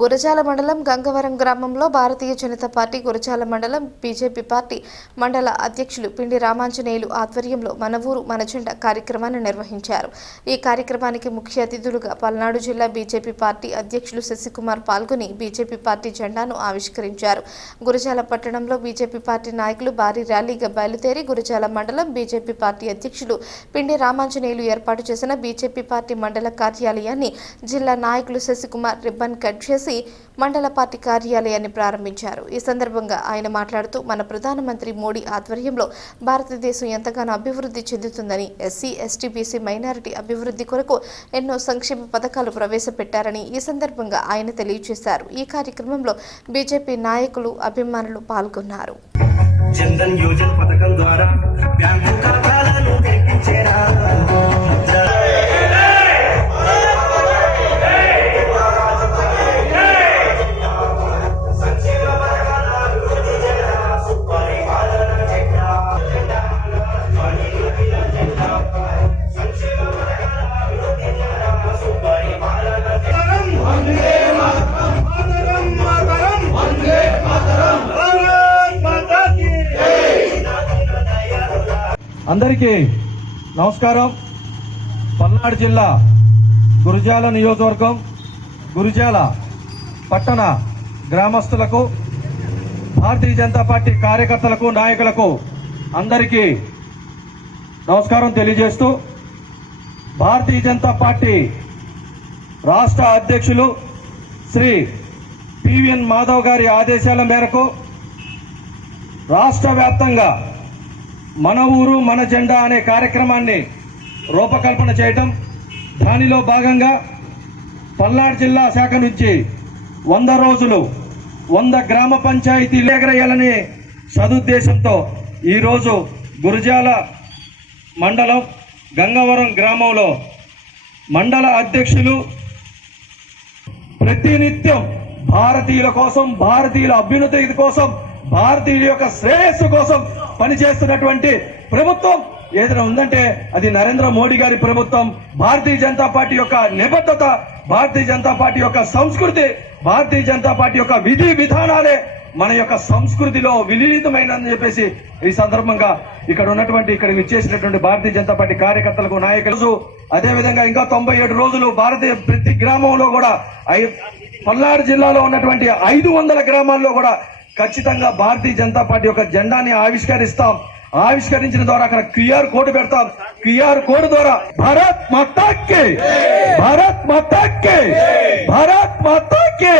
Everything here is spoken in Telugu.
గురజాల మండలం గంగవరం గ్రామంలో భారతీయ జనతా పార్టీ గురజాల మండలం బీజేపీ పార్టీ మండల అధ్యక్షులు పిండి రామాంజనేయులు ఆధ్వర్యంలో మన ఊరు మన జెండా కార్యక్రమాన్ని నిర్వహించారు. ఈ కార్యక్రమానికి ముఖ్య అతిథులుగా పల్నాడు జిల్లా బీజేపీ పార్టీ అధ్యక్షులు శశికుమార్ పాల్గొని బీజేపీ పార్టీ జెండాను ఆవిష్కరించారు. గురజాల పట్టణంలో బీజేపీ పార్టీ నాయకులు భారీ ర్యాలీగా బయలుదేరి గురజాల మండలం బీజేపీ పార్టీ అధ్యక్షులు పిండి రామాంజనేయులు ఏర్పాటు చేసిన బీజేపీ పార్టీ మండల కార్యాలయాన్ని జిల్లా నాయకులు శశికుమార్ రిబ్బన్ కట్ చేసి మండల పార్టీ కార్యాలయాన్ని ప్రారంభించారు. ఈ సందర్భంగా ఆయన మాట్లాడుతూ మన ప్రధానమంత్రి మోడీ ఆధ్వర్యంలో భారతదేశం ఎంతగానో అభివృద్ధి చెందుతుందని, ఎస్సీ, ఎస్టీ, బీసీ, మైనారిటీ అభివృద్ధి కొరకు ఎన్నో సంక్షేమ పథకాలు ప్రవేశపెట్టారని ఈ సందర్భంగా ఆయన తెలియజేశారు. ఈ కార్యక్రమంలో బీజేపీ నాయకులు, అభిమానులు పాల్గొన్నారు. జన్ధన్ యోజన పథకం ద్వారా బ్యాంకు ఖాతాలను తెరిపించేరా. అందరికీ నమస్కారం. పల్నాడు జిల్లా గురజాల నియోజకవర్గం గురజాల పట్టణ గ్రామస్తులకు, భారతీయ జనతా పార్టీ కార్యకర్తలకు, నాయకులకు అందరికీ నమస్కారం తెలియజేస్తూ, భారతీయ జనతా పార్టీ రాష్ట్ర అధ్యక్షులు శ్రీ పివిఎన్ మాధవ్ గారి ఆదేశాల మేరకు రాష్ట్ర వ్యాప్తంగా మన ఊరు మన జెండా అనే కార్యక్రమాన్ని రూపకల్పన చేయటం, దానిలో భాగంగా పల్నాడు జిల్లా శాఖ నుంచి 100 రోజులు 100 గ్రామ పంచాయతీలు ఎగరేయాలనే సదుద్దేశంతో ఈరోజు గురజాల మండలం గంగవరం గ్రామంలో మండల అధ్యక్షులు ప్రతినిత్యం భారతీయుల కోసం, భారతీయుల అభ్యున్నతి కోసం, భారతీయుల యొక్క శ్రేయస్సు కోసం పనిచేస్తున్నటువంటి ప్రభుత్వం ఏదైనా ఉందంటే అది నరేంద్ర మోడీ గారి ప్రభుత్వం. భారతీయ జనతా పార్టీ యొక్క నిబద్ధత, భారతీయ జనతా పార్టీ యొక్క సంస్కృతి, భారతీయ జనతా పార్టీ యొక్క విధి విధానాలే మన యొక్క సంస్కృతిలో విలీనమైనని చెప్పేసి ఈ సందర్భంగా ఇక్కడ విచ్చేసినటువంటి భారతీయ జనతా పార్టీ కార్యకర్తలకు, నాయకులకు, అదేవిధంగా ఇంకా 97 రోజులు భారతీయ ప్రతి గ్రామంలో కూడా పల్నాడు జిల్లాలో ఉన్నటువంటి 500 గ్రామాల్లో కూడా ఖచ్చితంగా భారతీయ జనతా పార్టీ యొక్క జెండాని ఆవిష్కరిస్తాం. ఆవిష్కరించిన ద్వారా అక్కడ QR కోడ్ పెడతాం. QR కోడ్ ద్వారా భారత్ మాతా కి, భారత్ మాతా కి, భారత్ మాతా కి.